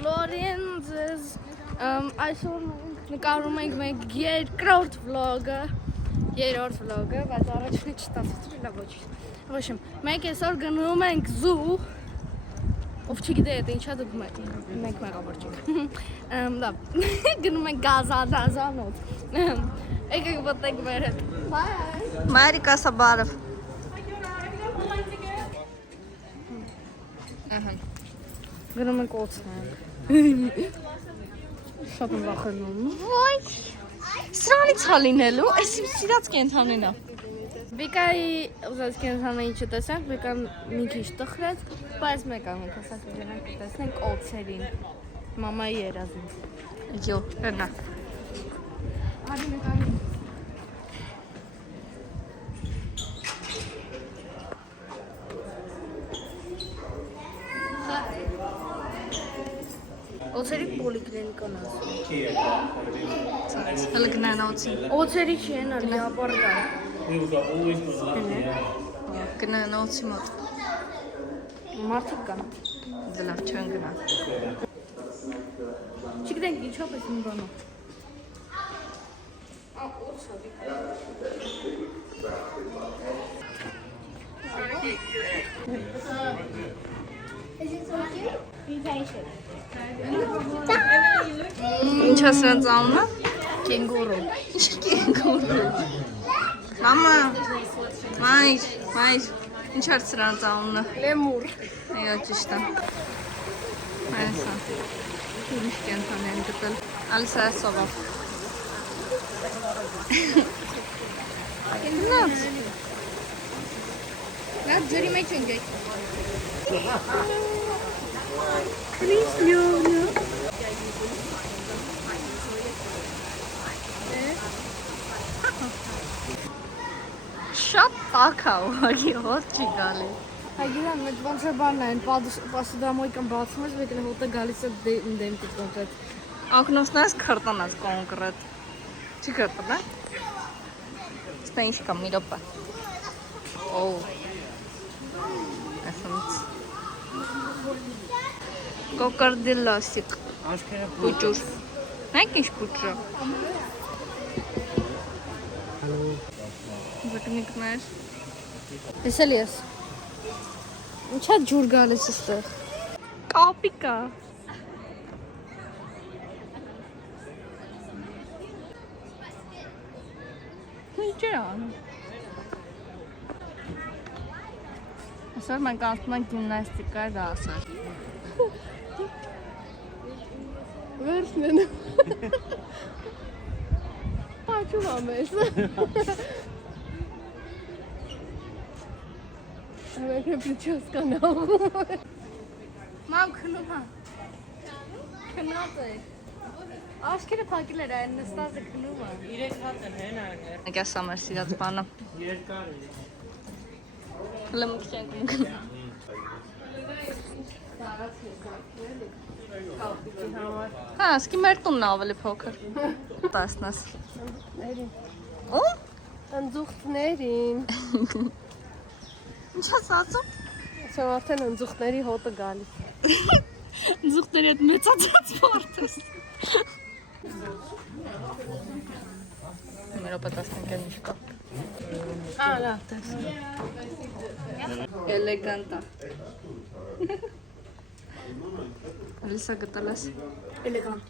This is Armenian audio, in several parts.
Բոլորին ձեզ այսօր նկարում ենք մենք երկրորդ վլոգը, բայց առաջինը չստացվեց, լավ ոչինչ։ Մենք այսօր գնում ենք զու, ով չգիտե դա ինչա դուք մենք մեղավոր չենք։ Լավ, գնում ենք գազանոց։ Եկեք մտնենք մեր հետ։ Մարիկա Սաբարով։ Գնում ենք օծնենք։ Շատ եմ վախենում։ Ոյ, սրանից հա լինելու, այս իմ սիրած կենթանին է։ Վիկայի ուզած կենթանը ինչը տեսանք, Վիկան մի քիչ տխրեց, բայց մեկ ամենք ասած գնանք տեսնենք օծերին, մամայի երազին։ Յո, հենա։ Արի մեկ արի։ Օծերի պոլիկլինիկան ասում։ Հələ գնան օծի։ Օծերի չի են ալի ապարդա։ Գնան օծի մոտ։ Մարդիկ կան։ Դե լավ չեն գնա։ Չգիտենք ինչով ես մի բանով։ Ինչ է սրանց անունը։ Կենգուրու։ Ինչ կենգուրու։ Մամա, մայր, ինչ է սրանց անունը։ Լեմուր։ Այո, ճիշտ է։ Այսա։ Ինչ կենթան են գտել։ Ալիսա սովավ։ Գնաց։ Նա ջրի մեջ ընկեք։ Քրիսլյոնը։ Շատ տաք է ուղղակի հոտ չի գալի։ Հայգիրան, մեկ ոնց է բանն են, պասուդամոյկան բացում ես, մեկ հոտը գալիս է դեմքի կոնկրետ։ Ակնոցնաս քրտնաս կոնկրետ։ Չի քրտնա։ Ստա ինչ կա մի րոպե։ Օ։ Ասենց։ Կոկորդիլասիկ։ Պուճուր։ Նայք ինչ պուճը։ Զակնիկներ։ Տեսել ես։ Ինչա ջուր գալիս էստեղ։ Կապիկա։ Ինչ է անում։ Այսօր մենք անցնում ենք գիմնաստիկայի դասեր։ Վերջն են։ Պաչում ամես։ Ամենքը պրիչոսկան աղում։ Մամ քնում հա։ Քնած է։ Աշկերը փակել էր այն նստածը քնում է։ 3 հատ են հեն արել։ Եկես ամեր սիրած բանը։ Երկար է։ Հələ մի քիչ ենք գնա։ Հա, ասկի մեր տունն ավելի փոքր։ Տասնաս։ Ու? Ընձուղտներին։ Ինչ ես ասում։ Ասում արդեն ընձուղտների հոտը գալիս։ Զուղտերի հետ մեծացած վարդես։ Մեր օպա տասնենք են ինչ կա։ Լավ, տեսնում։ Էլեգանտ է։ Ալիսա գտել ես։ Էլեգանտ։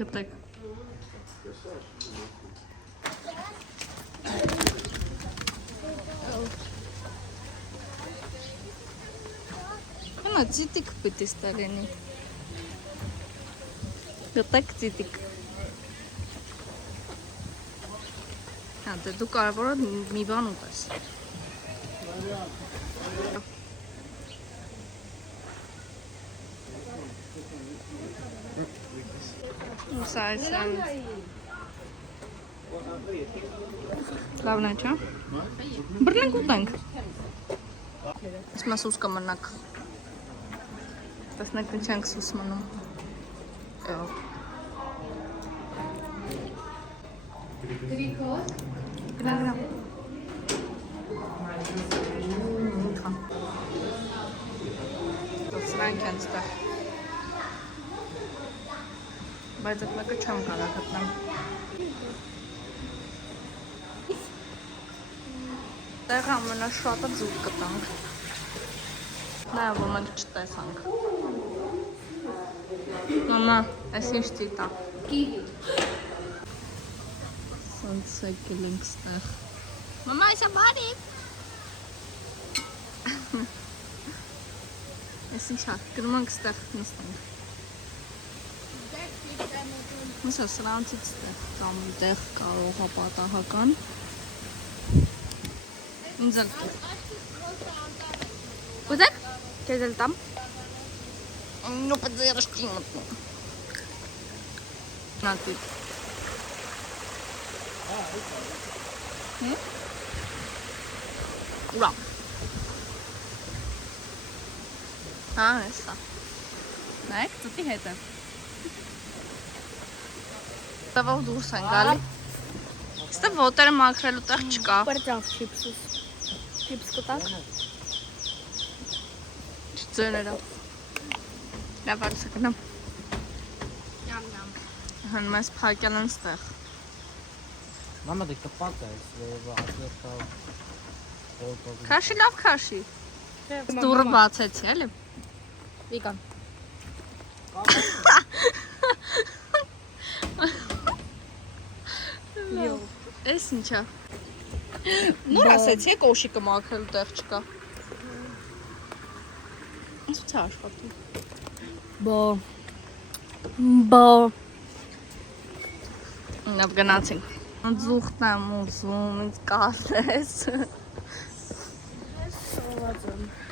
Գտեք։ Հիմա ծիտիկ պիտի ստեղենի։ Գտեք ծիտիկ։ Հա, դե դու կարևոր է մի բան ուտես։ Սա է սրանից։ Լավն է, չէ՞։ Բռնենք ուտենք։ Իսկ սուս կմնաք։ Տեսնեք ինչ ենք սուս մնում։ Գրագրամ։ Սրանք են ստեղ։ Բայց այդ մեկը չեմ կարող գտնեմ։ Տեղ ամենաշատը ձուկ կտանք։ Նա որ մենք չտեսանք։ Մամա, այս ինչ ծիտա։ Կիվի։ Սենց եկելենք ստեղ։ Մամա, այսա բարի։ Այս ինչա, գրում ենք ստեղ նստենք։ Մսա սրանցից ստեղ կամ տեղ կարող է պատահական։ Ինձ էլ տեղ։ Ուզեք, քեզ էլ տամ։ Ну, подзерышки мотну. На ты. Ура. Էսա։ Նայեք, ծտի հետ է։ Տավով դուրս են գալի։ Ստե ոտերը մաքրելու տեղ չկա։ Պրճավ չիպսուս։ Չիպս կտակ։ Չծերերը։ Լավ արսը կնամ։ Նամ։ Հան մեզ փակել են ստեղ։ Մամա դե կպած է, ասեցա Քաշի լավ քաշի։ Դուրը բացեցի, էլի։ Վիկան։ Էս ինչա։ Նոր ասեցի, կոշիկը մաքրելու տեղ չկա։ Ինչ է աշխատում։ Բո։ Նավ գնացինք։ Ձուղթն եմ ուզում, ինձ կասես։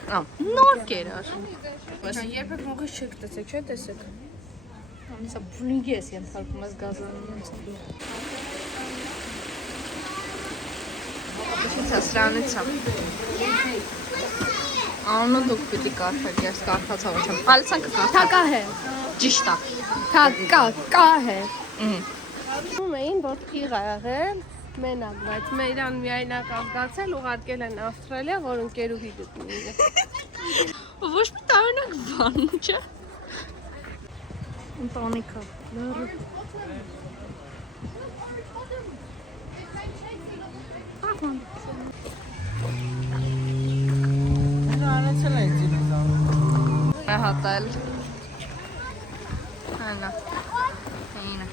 Նոր կերար։ Երբեք մողից չեք տեսեք, չէ՞ տեսեք։ Անիսա բուլինգի ես ենթարկում ես գազանում։ Ինչ է սրանից եմ։ Անունը դուք պիտի կարդեք, ես կարդացավ չեմ։ Պալցանքը կարդա։ Թակա է։ Ճիշտ է։ Թակա է։ Ում էին, որ փիղ աղել մենակ, բայց մերան միայն ակազգացել ուղարկել են Ավստրալիա, որ ընկերուհի գտնի։ Ոչ մի տարօրինակ բան, չէ՞։ Ընտանիքը։ Անացել է դինոզավր։ Հատել։ Հələ։ Այնա։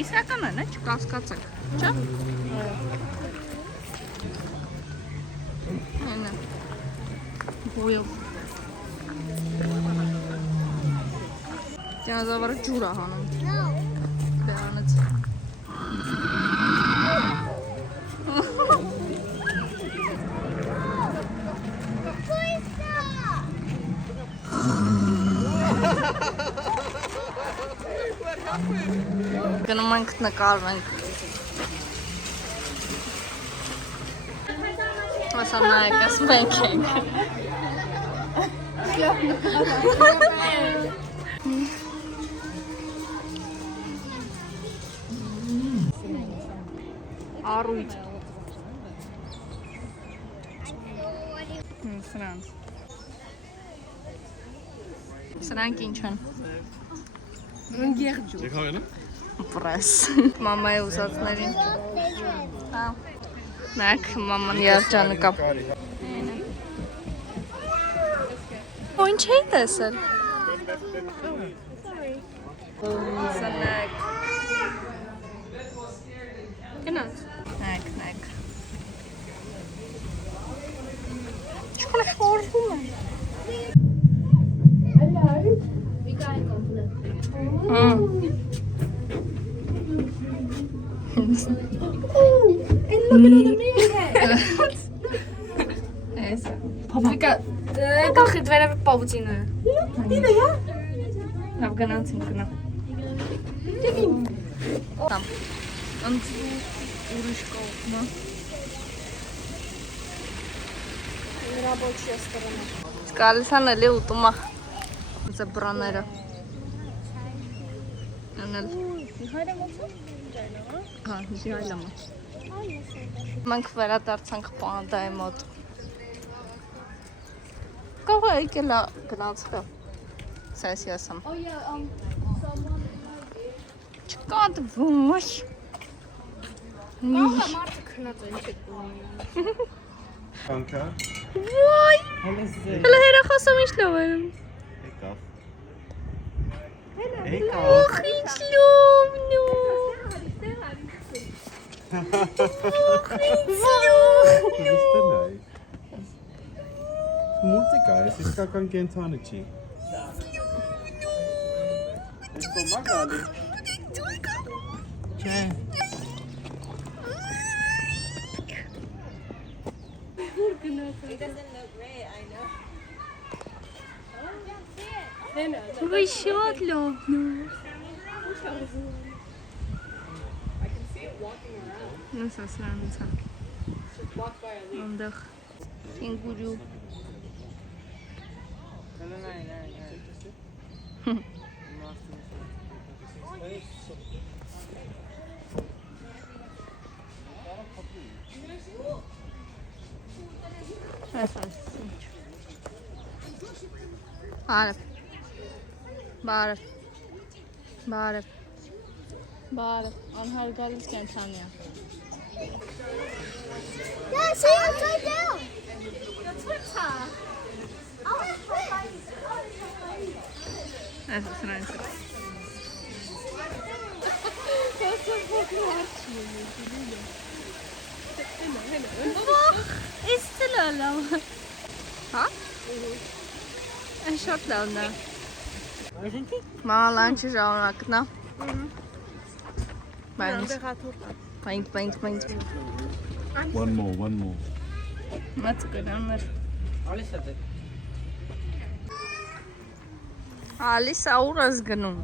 Իսկական է, չկասկածեք, չէ՞։ Այնա։ Գույով։ Դինոզավրը ջուր է հանում։ Դրանից։ Գնում ենք նկարվենք։ Մասա նայեք, ես մենք ենք։ Առույթ։ Սրանք։ Սրանք ինչ են։ Պրես։ Մամայի ուզածներին։ Հա։ Նայեք, մաման երջանկա։ Ու ինչ էի տեսել։ Սնեք։ Գնաց։ Նայեք։ Չքոնը շորվում է։ Վիկային կոմպլետ։ Էս։ Վիկա, գլխիդ վերև պավուծինը։ Լավ գնացինք գնա։ Там. Ուրիշ կողմը։ Рабочая сторона. Գալիսան էլի ուտում է զբրաները։ Անել։ Հա, զիհայլամա։ Մենք վերադարձանք պանդայի մոտ։ Կարող է եկել գնացքը։ Սայսի ասամ։ Oh yeah, Չկա դվոշ։ Ահա մարդը քնած են չկում։ Kanka. Ոյ։ Հələ հերախոսում ինչ լավ է։ Եկավ։ Ох, ինչ լավ նո։ Կստենայ։ Մուզիկա, ես իսկական կենցանը չի։ Ես կոմա գալի։ Չէ։ Ոյ շատ լավ նո։ Նույնս ասրանցա։ Անդախ կենգուրու։ Բարև, անհարգալից կենցանի է։ Yeah, see, upside down. That's what's hot. Այս ասրանցա։ Is still alive. Հա? Այս շատ լավն է։ Մամա լանչը ժամանակն է։ Բայց One more. Մած կրաններ։ Ալիս է դե։ Ալիսա ուր ես գնում։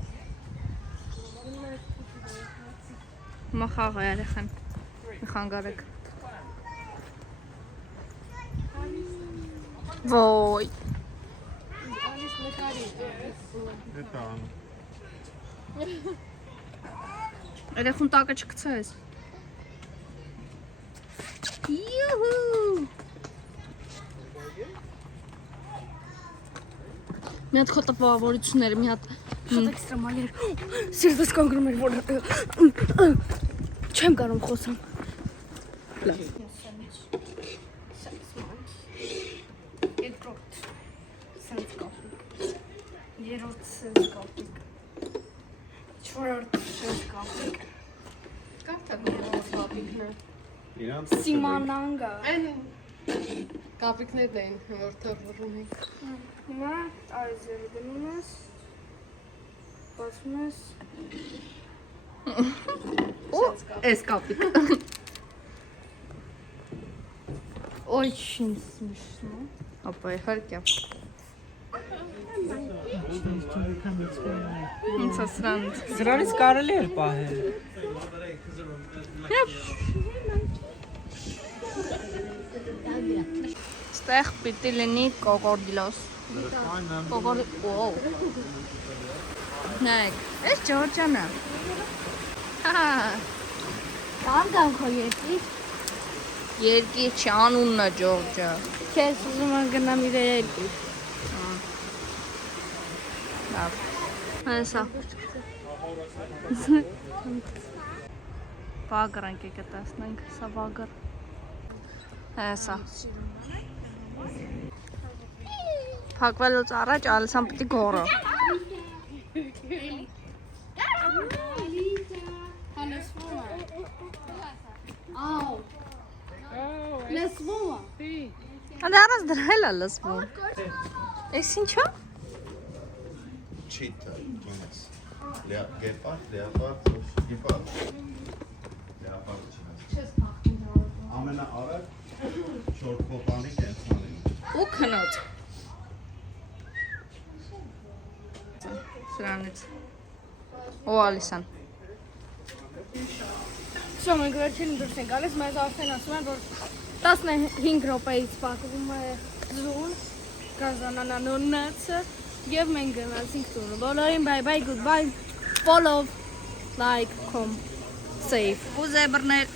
Մախաղ է երեխան։ Խանգարեք։ Ոյ։ Հետա։ Երեխուն տակը չկցես։ Յուհու։ Մի հատ քո տպավորությունները, մի հատ Շատ էքստրեմալ էր։ Սիրտս կանգնում էր, որ չեմ կարող խոսամ։ Երկրորդ սենց կապիկ։ Երրորդ սենց կապիկ։ Չորրորդ սենց կապիկ։ Իրանց Սիմանանգա։ Կապիկներն էին, որ թողվում ենք։ Հիմա այս եղը գնում ես, բացում ես, Էս կապիկ։ очень смешно. Ապա իհարկե։ Ինձ ասրանց։ Սրանից կարելի էր պահել։ Ստեղ պիտի լինի կոկորդիլոս։ Կոկորդիլոս։ Նայք, այս Ջորջան է։ Հա։ Կամ կամ քո երկիր, Երկիր չի անունն է Ջորջը։ քեզ ուզում եմ գնամ իր երկիր։ Լավ։ Հեսա։ Վագր ենք եկե տեսնենք, սա վագր։ Հեսա։ Փակվելուց առաջ Ալիսան պիտի գորը։ Ау. Լսվում է։ Անդե առանց դրել է լսվում։ Էս ինչա։ Cheetah, Jonas. Gepard. Leopard չնես։ Ամենաառակ շորտ կոպանի կենցանը։ Ու քնած։ Սրանից։ Ու Ալիսան։ Շո մենք վերջին դուրս ենք գալիս, մեզ արդեն ասում են, որ 15 րոպեից փակվում է ձուն, կազանանա նոննացը և մենք գնացինք տունը։ Բոլորին bye bye, goodbye, follow, like, comment, save։ Ու զեբրներ